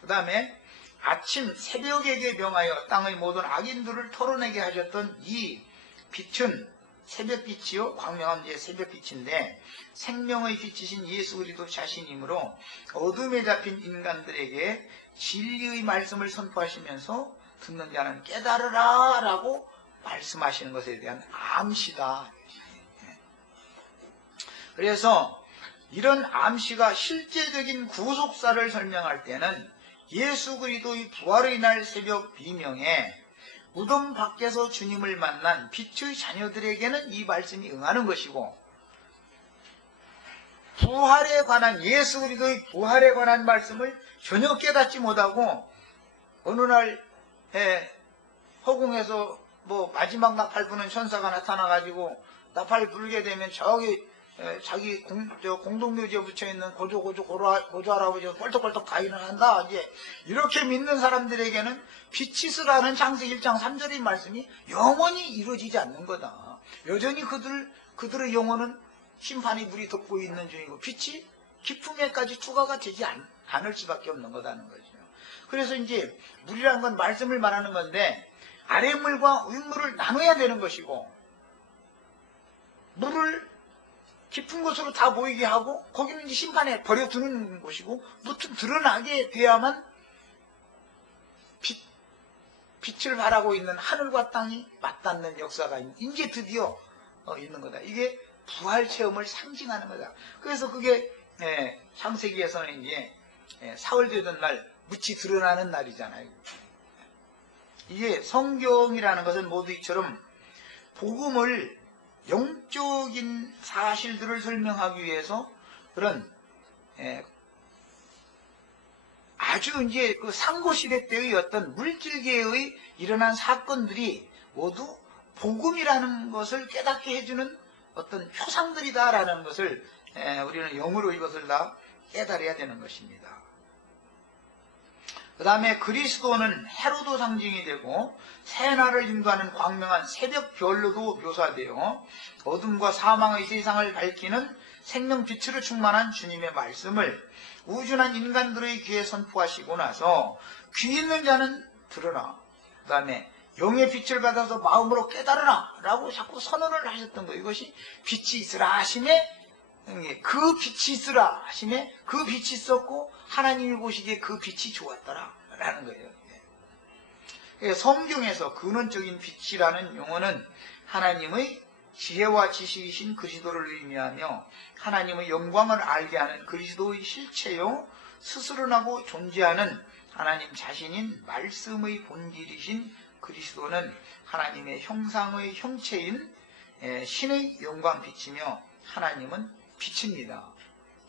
그 다음에 아침 새벽에게 명하여 땅의 모든 악인들을 털어내게 하셨던 이 빛은 새벽빛이요 광명한 이제 새벽빛인데 생명의 빛이신 예수 그리스도 자신이므로 어둠에 잡힌 인간들에게 진리의 말씀을 선포하시면서 듣는 자는 깨달으라 라고 말씀하시는 것에 대한 암시다. 그래서 이런 암시가 실제적인 구속사를 설명할 때는 예수 그리스도의 부활의 날 새벽 비명에 무덤 밖에서 주님을 만난 빛의 자녀들에게는 이 말씀이 응하는 것이고 부활에 관한 예수 그리스도의 부활에 관한 말씀을 전혀 깨닫지 못하고 어느 날 허공에서 뭐 마지막 나팔 부는 천사가 나타나가지고 나팔 불게 되면 저기 자기 공동묘지에 붙여있는 고조 할아버지가 꼴떡꼴떡 가위를 한다. 이제 이렇게 믿는 사람들에게는 빛이 쓰라는 창세기 1장 3절의 말씀이 영원히 이루어지지 않는 거다. 여전히 그들의 영혼은 심판의 물이 덮고 있는 중이고 빛이 기품에까지 추가가 되지 않을 수밖에 없는 거다는 거죠. 그래서 이제 물이라는 건 말씀을 말하는 건데 아랫물과 윗물을 나눠야 되는 것이고 물을 깊은 곳으로 다 모이게 하고 거기는 이제 심판에 버려두는 곳이고 무튼 드러나게 돼야만 빛을 바라고 있는 하늘과 땅이 맞닿는 역사가 이제 드디어 있는 거다. 이게 부활 체험을 상징하는 거다. 그래서 그게 창세기에서는 이제 사흘 되던 날 무치 드러나는 날이잖아요. 이게 성경이라는 것은 모두 이처럼 복음을 영적인 사실들을 설명하기 위해서 그런 아주 이제 그 상고시대 때의 어떤 물질계의 일어난 사건들이 모두 복음이라는 것을 깨닫게 해주는 어떤 표상들이다라는 것을 우리는 영으로 이것을 다 깨달아야 되는 것입니다. 그 다음에 그리스도는 해로도 상징이 되고 새날을 인도하는 광명한 새벽 별로도 묘사되어 어둠과 사망의 세상을 밝히는 생명빛으로 충만한 주님의 말씀을 우준한 인간들의 귀에 선포하시고 나서 귀 있는 자는 들으라. 그 다음에 영의 빛을 받아서 마음으로 깨달으라 라고 자꾸 선언을 하셨던 거예요. 이것이 빛이 있으라 하심에 그 빛이 있으라 하심에 그 빛이 있었고 하나님이 보시기에 그 빛이 좋았더라 라는 거예요. 성경에서 근원적인 빛이라는 용어는 하나님의 지혜와 지식이신 그리스도를 의미하며 하나님의 영광을 알게 하는 그리스도의 실체요 스스로나고 존재하는 하나님 자신인 말씀의 본질이신 그리스도는 하나님의 형상의 형체인 신의 영광빛이며 하나님은 빛입니다.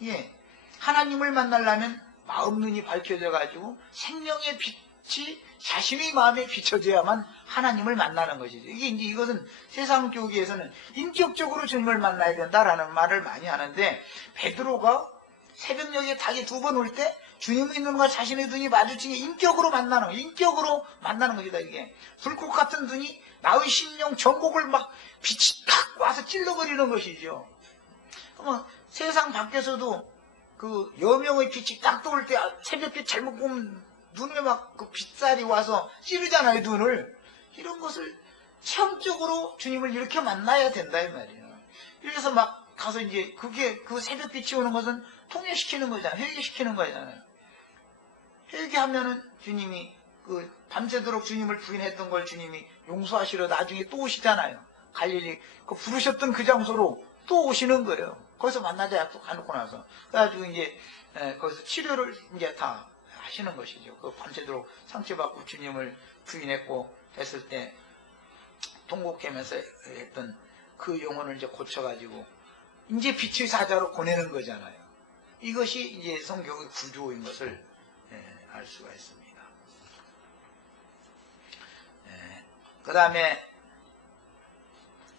예, 하나님을 만나려면 마음 눈이 밝혀져 가지고 생명의 빛이 자신의 마음에 비춰져야만 하나님을 만나는 것이죠. 이게 이제 이것은 세상 교계에서는 인격적으로 주님을 만나야 된다라는 말을 많이 하는데, 베드로가 새벽녘에 닭이 2번 올 때 주님의 눈과 자신의 눈이 마주치니 인격으로 만나는 것이다. 이게 불꽃 같은 눈이 나의 심령 전곡을 막 빛이 탁 와서 찔러버리는 것이죠. 그러면 세상 밖에서도 그 여명의 빛이 딱 떠올 때 새벽빛 잘못 보면 눈에 막 그 빛살이 와서 찌르잖아요, 눈을. 이런 것을 체험적으로 주님을 이렇게 만나야 된다 이 말이에요. 그래서 막 가서 이제 그게 그 새벽빛이 오는 것은 통일시키는 거잖아요. 회개시키는 거잖아요. 회개하면은 주님이 그 밤새도록 주님을 부인했던 걸 주님이 용서하시러 나중에 또 오시잖아요. 갈릴리 그 부르셨던 그 장소로 또 오시는 거예요. 거기서 만나자 약속해놓고 나서. 그래가지고 이제 거기서 치료를 이제 다 하시는 것이죠. 그 밤새도록 상처받고 주님을 부인했고 했을 때 통곡하면서 했던 그 영혼을 이제 고쳐가지고 이제 빛의 사자로 보내는 거잖아요. 이것이 이제 성경의 구조인 것을 알 수가 있습니다. 그 다음에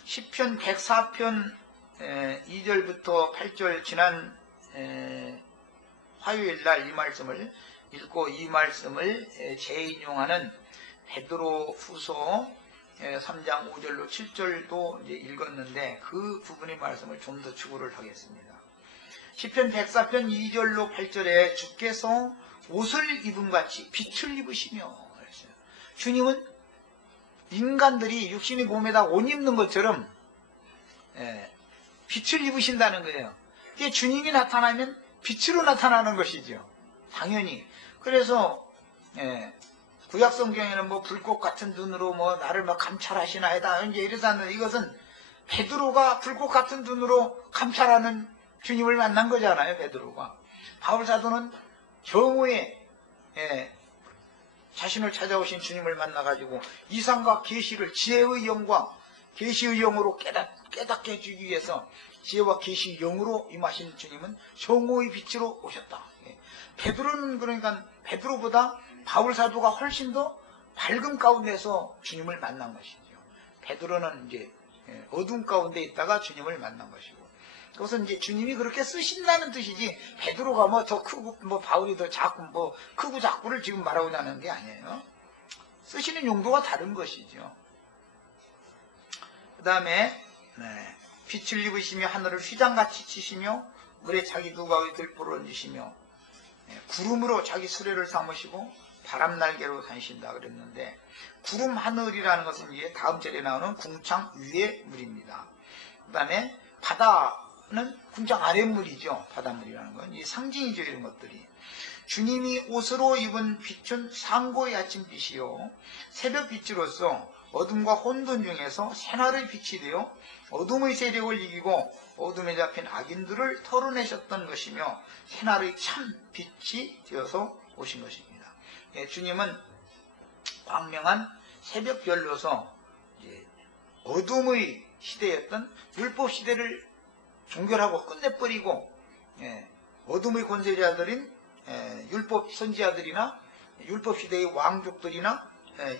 시편 104편 2절부터 8절 지난 화요일날 이 말씀을 읽고 이 말씀을 재인용하는 베드로 후서 3장 5절로 7절도 이제 읽었는데 그 부분의 말씀을 좀 더 추구를 하겠습니다. 시편 104편 2절로 8절에 주께서 옷을 입은 같이 빛을 입으시며 그랬어요. 주님은 인간들이 육신의 몸에다 옷 입는 것처럼 빛을 입으신다는 거예요. 이게 주님이 나타나면 빛으로 나타나는 것이죠. 당연히. 그래서 구약 성경에는 뭐 불꽃 같은 눈으로 뭐 나를 막 감찰하시나이다 이제 이러다는 이것은 베드로가 불꽃 같은 눈으로 감찰하는 주님을 만난 거잖아요. 베드로가. 바울 사도는 정오에 자신을 찾아오신 주님을 만나가지고 이상과 계시를 지혜의 영과 계시의 영으로 깨닫게 해주기 위해서 지혜와 계시의 영으로 임하신 주님은 정오의 빛으로 오셨다. 베드로는 그러니까 베드로보다 바울 사도가 훨씬 더 밝음 가운데서 주님을 만난 것이죠. 베드로는 이제 어둠 가운데 있다가 주님을 만난 것이고, 그것은 이제 주님이 그렇게 쓰신다는 뜻이지 베드로가 뭐 더 크고 뭐 바울이 더 작고 뭐 크고 작고를 지금 말하고자 하는 게 아니에요. 쓰시는 용도가 다른 것이죠. 그 다음에 빛을 입으시며 하늘을 휘장같이 치시며 물에 자기 두각의 들보를 얹으시며 구름으로 자기 수레를 삼으시고 바람 날개로 다니신다 그랬는데, 구름 하늘이라는 것은 이제 다음 절에 나오는 궁창 위의 물입니다. 그 다음에 바다는 궁창 아래 물이죠. 바닷물이라는 건 이 상징이죠. 이런 것들이. 주님이 옷으로 입은 빛은 상고의 아침빛이요 새벽빛으로서 어둠과 혼돈 중에서 새날의 빛이 되어 어둠의 세력을 이기고 어둠에 잡힌 악인들을 털어내셨던 것이며 새날의 참 빛이 되어서 오신 것입니다. 주님은 광명한 새벽별로서 어둠의 시대였던 율법 시대를 종결하고 끝내버리고 어둠의 권세자들인 율법 선지자들이나 율법 시대의 왕족들이나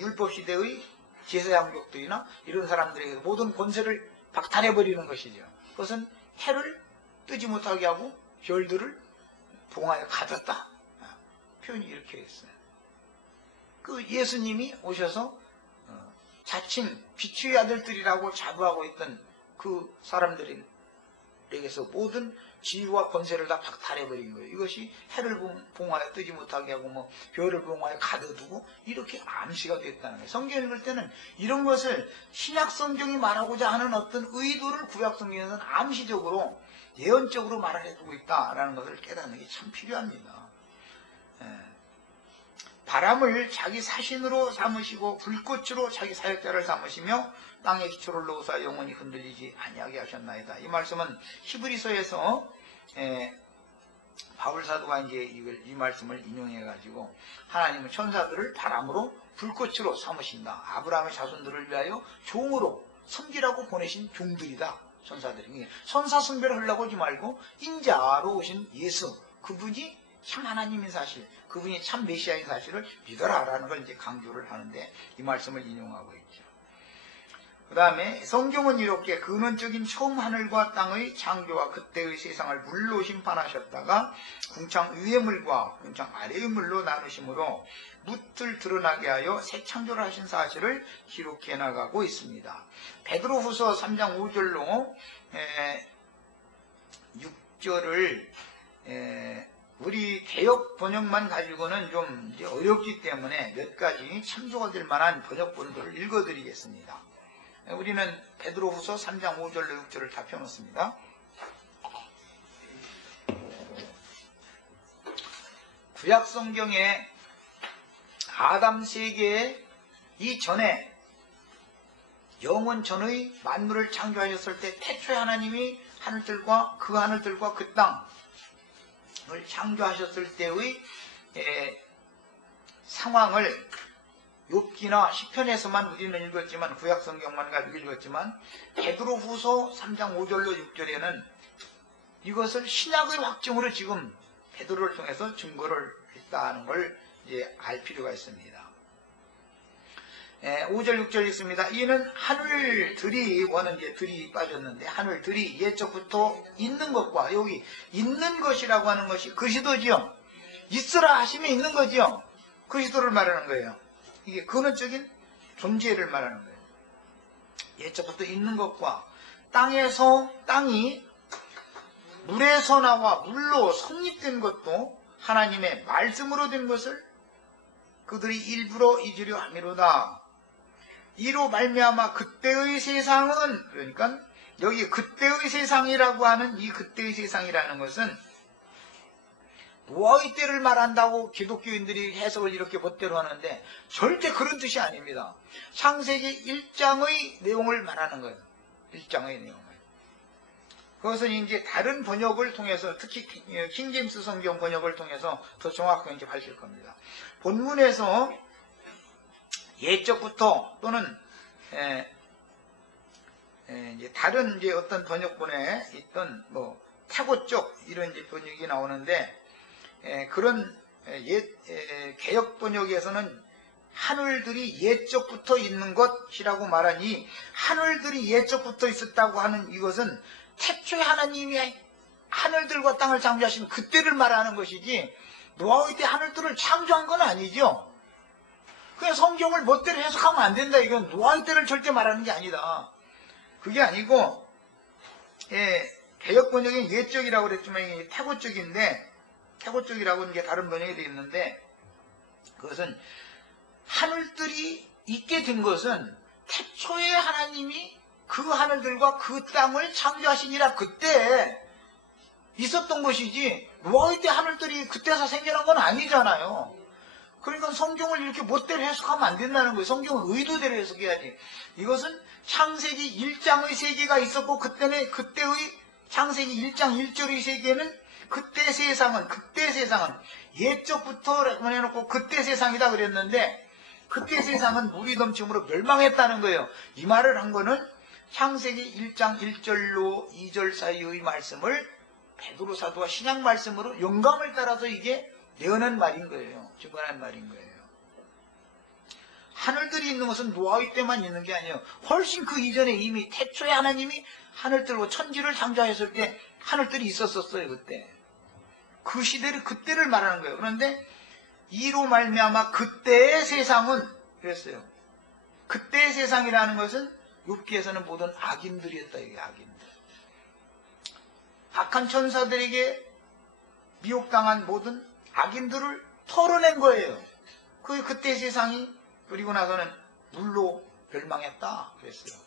율법 시대의 제사장족들이나 이런 사람들에게 모든 권세를 박탈해버리는 것이죠. 그것은 해를 뜨지 못하게 하고 별들을 봉하에 가뒀다. 표현이 이렇게 했어요. 그 예수님이 오셔서 자칭 빛의 아들들이라고 자부하고 있던 그 사람들에게서 모든 지위와 권세를 다 박탈해버린 거예요. 이것이 해를 봉하에 뜨지 못하게 하고 뭐 별을 봉하에 가둬두고 이렇게 암시가 됐다는 거예요. 성경 읽을 때는 이런 것을 신약 성경이 말하고자 하는 어떤 의도를 구약 성경에서는 암시적으로 예언적으로 말을 해두고 있다라는 것을 깨닫는 게 참 필요합니다. 바람을 자기 사신으로 삼으시고 불꽃으로 자기 사역자를 삼으시며 땅의 기초를 놓으사 영원히 흔들리지 아니하게 하셨나이다. 이 말씀은 히브리서에서 바울 사도가 이제 이 말씀을 인용해 가지고 하나님은 천사들을 바람으로 불꽃으로 삼으신다. 아브라함의 자손들을 위하여 종으로 섬기라고 보내신 종들이다. 천사들이. 천사 숭배를 하려고 하지 말고 인자로 오신 예수, 그분이 참 하나님인 사실, 그분이 참 메시아인 사실을 믿어라라는 걸 이제 강조를 하는데 이 말씀을 인용하고 있죠. 그 다음에 성경은 이렇게 근원적인 처음 하늘과 땅의 창조와 그때의 세상을 물로 심판하셨다가 궁창 위의 물과 궁창 아래의 물로 나누심으로 뭇을 드러나게 하여 새 창조를 하신 사실을 기록해 나가고 있습니다. 베드로후서 3장 5절로 6절을 우리 개역 번역만 가지고는 좀 이제 어렵기 때문에 몇 가지 참조가 될 만한 번역본들을 읽어드리겠습니다. 우리는 베드로후서 3장 5절로 6절을 다 펴놓습니다. 구약 성경에 아담 세계에 이전에 영원 전의 만물을 창조하셨을 때 태초에 하나님이 하늘들과 그 땅을 창조하셨을 때의 상황을 욥기나 시편에서만 우리는 읽었지만 구약 성경만 가지고 읽었지만 베드로후서 3장 5절로 6절에는 이것을 신약의 확증으로 지금 베드로를 통해서 증거를 했다는 걸 이제 알 필요가 있습니다. 5절 6절 있습니다. 이는 하늘들이 원은 이제 들이 빠졌는데 하늘들이 옛적부터 있는 것과 여기 있는 것이라고 하는 것이 그리스도지요. 있으라 하시면 있는 거지요. 그리스도를 말하는 거예요. 이게 근원적인 존재를 말하는 거예요. 옛적부터 있는 것과 땅이 물에서 나와 물로 성립된 것도 하나님의 말씀으로 된 것을 그들이 일부러 잊으려 함이로다. 이로 말미암아 그때의 세상은, 그러니까 여기 그때의 세상이라고 하는 이 그때의 세상이라는 것은 노아의 때를 말한다고 기독교인들이 해석을 이렇게 멋대로 하는데 절대 그런 뜻이 아닙니다. 창세기 1장의 내용을 말하는 거예요. 1장의 내용을. 그것은 이제 다른 번역을 통해서, 특히 킹제임스 성경 번역을 통해서 더 정확하게 이제 밝힐 겁니다. 본문에서 옛적부터 또는 이제 다른 이제 어떤 번역본에 있던 뭐 태고 쪽 이런 이제 번역이 나오는데 그런 개역 번역에서는 하늘들이 옛적부터 있는 것이라고 말하니 하늘들이 옛적부터 있었다고 하는 이것은 태초에 하나님이 하늘들과 땅을 창조하신 그때를 말하는 것이지 노아의 때 하늘들을 창조한 건 아니죠. 그냥 성경을 멋대로 해석하면 안 된다. 이건 노아의 때를 절대 말하는 게 아니다. 그게 아니고 개역 번역이 옛적이라고 그랬지만 이게 태고 쪽인데 태고 쪽이라고 이게 다른 번역이 되어 있는데 그것은 하늘들이 있게 된 것은 태초에 하나님이 그 하늘들과 그 땅을 창조하시니라 그때 있었던 것이지 노아의 때 하늘들이 그때서 생겨난 건 아니잖아요. 그러니까 성경을 이렇게 멋대로 해석하면 안 된다는 거예요. 성경을 의도대로 해석해야지. 이것은 창세기 1장의 세계가 있었고 그때의 창세기 1장 1절의 세계는 그때 세상은 옛적부터 해놓고 그때 세상이다 그랬는데 그때 세상은 물이 넘침으로 멸망했다는 거예요. 이 말을 한 거는 창세기 1장 1절로 2절 사이의 말씀을 베드로 사도가 신약 말씀으로 영감을 따라서 이게 내어낸 말인 거예요. 증거한 말인 거예요. 하늘들이 있는 것은 노아의 때만 있는 게 아니에요. 훨씬 그 이전에 이미 태초에 하나님이 하늘들과 천지를 창조했을 때 하늘들이 있었어요. 그때. 그 시대를 그때를 말하는 거예요. 그런데 이로 말미암아 그때의 세상은 그랬어요. 그때의 세상이라는 것은 욥기에서는 모든 악인들이었다. 이게 악인들. 악한 천사들에게 미혹당한 모든 악인들을 털어낸 거예요. 그때 세상이 그리고 나서는 물로 멸망했다 그랬어요.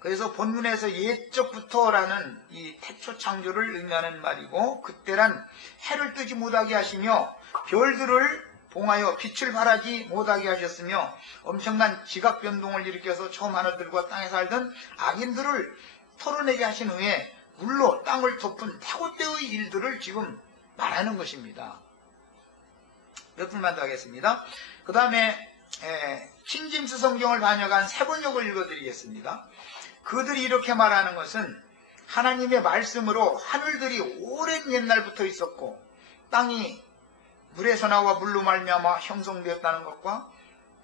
그래서 본문에서 옛적부터라는 이 태초 창조를 의미하는 말이고 그때란 해를 뜨지 못하게 하시며 별들을 봉하여 빛을 발하지 못하게 하셨으며 엄청난 지각 변동을 일으켜서 처음 하늘들과 땅에 살던 악인들을 털어내게 하신 후에 물로 땅을 덮은 태고 때의 일들을 지금 말하는 것입니다. 몇 분만 더 하겠습니다. 그 다음에 킹제임스 성경을 번역한 새 번역을 읽어드리겠습니다. 그들이 이렇게 말하는 것은 하나님의 말씀으로 하늘들이 오랜 옛날부터 있었고 땅이 물에서 나와 물로 말미암아 형성되었다는 것과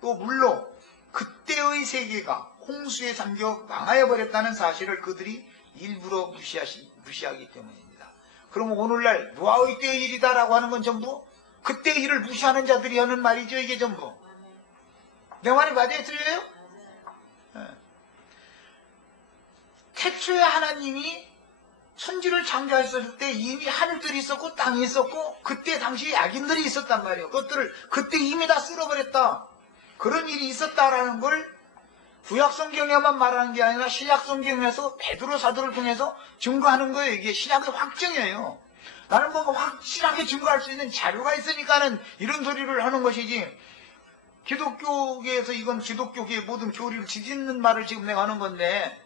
또 물로 그때의 세계가 홍수에 잠겨 망하여 버렸다는 사실을 그들이 일부러 무시하기 때문입니다. 그럼 오늘날 노아의 때의 일이다라고 하는 건 전부 그때의 일을 무시하는 자들이 하는 말이죠. 이게 전부. 내 말이 맞아요? 틀려요? 태초에 하나님이 천지를 창조하셨을 때 이미 하늘들이 있었고 땅이 있었고 그때 당시에 악인들이 있었단 말이에요. 그것들을 그때 이미 다 쓸어버렸다. 그런 일이 있었다라는 걸 구약성경에만 말하는 게 아니라 신약성경에서 베드로 사도를 통해서 증거하는 거예요. 이게 신약의 확증이에요. 나는 뭔가 확실하게 증거할 수 있는 자료가 있으니까는 이런 소리를 하는 것이지, 기독교계에서 이건 기독교계의 모든 교리를 지지는 말을 지금 내가 하는 건데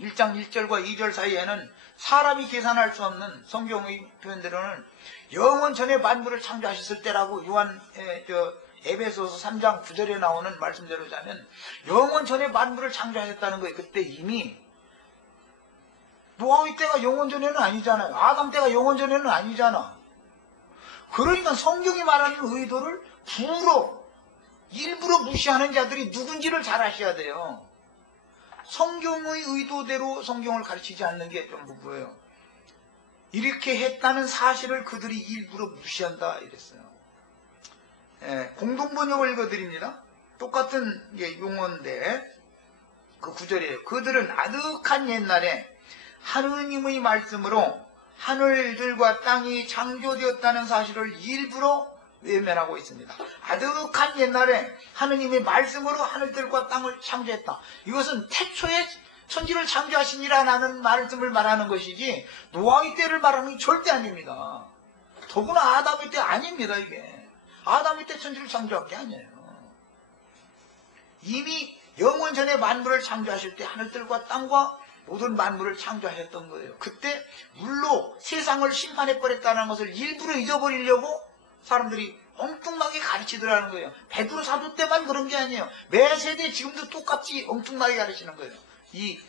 1장 1절과 2절 사이에는 사람이 계산할 수 없는 성경의 표현대로는 영원 전에 만물을 창조하셨을 때라고 에베소서 3장 9절에 나오는 말씀대로 자면 영원 전에 만물을 창조하셨다는 거예요. 그때 이미 노아의 때가 영원 전에는 아니잖아요. 아담 때가 영원 전에는 아니잖아. 그러니까 성경이 말하는 의도를 일부러 무시하는 자들이 누군지를 잘 아셔야 돼요. 성경의 의도대로 성경을 가르치지 않는 게 전부고요. 이렇게 했다는 사실을 그들이 일부러 무시한다 이랬어요. 공동번역을 읽어드립니다. 똑같은 용어인데 그 구절이에요. 그들은 아득한 옛날에 하느님의 말씀으로 하늘들과 땅이 창조되었다는 사실을 일부러 외면하고 있습니다. 아득한 옛날에 하느님의 말씀으로 하늘들과 땅을 창조했다. 이것은 태초에 천지를 창조하시니라는 말씀을 말하는 것이지 노아의 때를 말하는 게 절대 아닙니다. 더구나 아담의 때 아닙니다. 이게 아담의 때 천지를 창조한 게 아니에요. 이미 영원 전에 만물을 창조하실 때 하늘들과 땅과 모든 만물을 창조하셨던 거예요. 그때 물로 세상을 심판해버렸다는 것을 일부러 잊어버리려고 사람들이 엉뚱하게 가르치더라는 거예요. 베드로 사도 때만 그런 게 아니에요. 매 세대 지금도 똑같이 엉뚱하게 가르치는 거예요. 이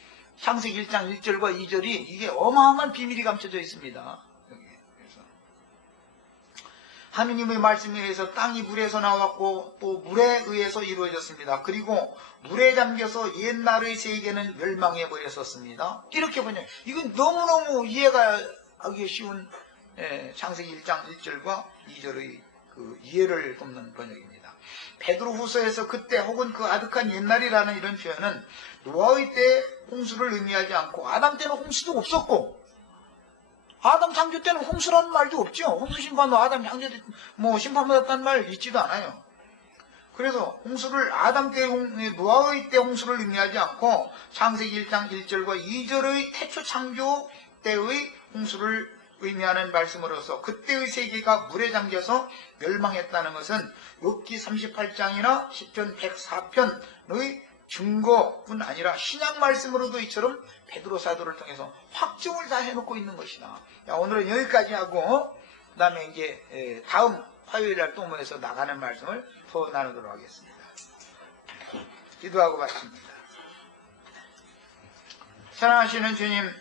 창세기 1장 1절과 2절이 이게 어마어마한 비밀이 감춰져 있습니다. 그래서 하느님의 말씀에 의해서 땅이 물에서 나왔고 또 물에 의해서 이루어졌습니다. 그리고 물에 잠겨서 옛날의 세계는 멸망해 버렸었습니다. 이렇게 보면 이건 너무너무 이해가 하기 쉬운 창세기 1장 1절과 2절의 그 이해를 돕는 번역입니다. 베드로후서에서 그때 혹은 그 아득한 옛날이라는 이런 표현은 노아의 때 홍수를 의미하지 않고 아담 때는 홍수도 없었고 아담 창조 때는 홍수라는 말도 없죠. 홍수 심판도 아담 창조 때 심판받았다는 말 있지도 않아요. 그래서 홍수를 아담 때 노아의 때 홍수를 의미하지 않고 창세기 1장 1절과 2절의 태초 창조 때의 홍수를 의미하는 말씀으로서 그때의 세계가 물에 잠겨서 멸망했다는 것은 욥기 38장이나 시편 104편의 증거뿐 아니라 신약 말씀으로도 이처럼 베드로 사도를 통해서 확증을 다 해놓고 있는 것이다. 오늘은 여기까지 하고 그 다음에 이제 다음 화요일날 또 모여서 나가는 말씀을 더 나누도록 하겠습니다. 기도하고 마칩니다. 사랑하시는 주님,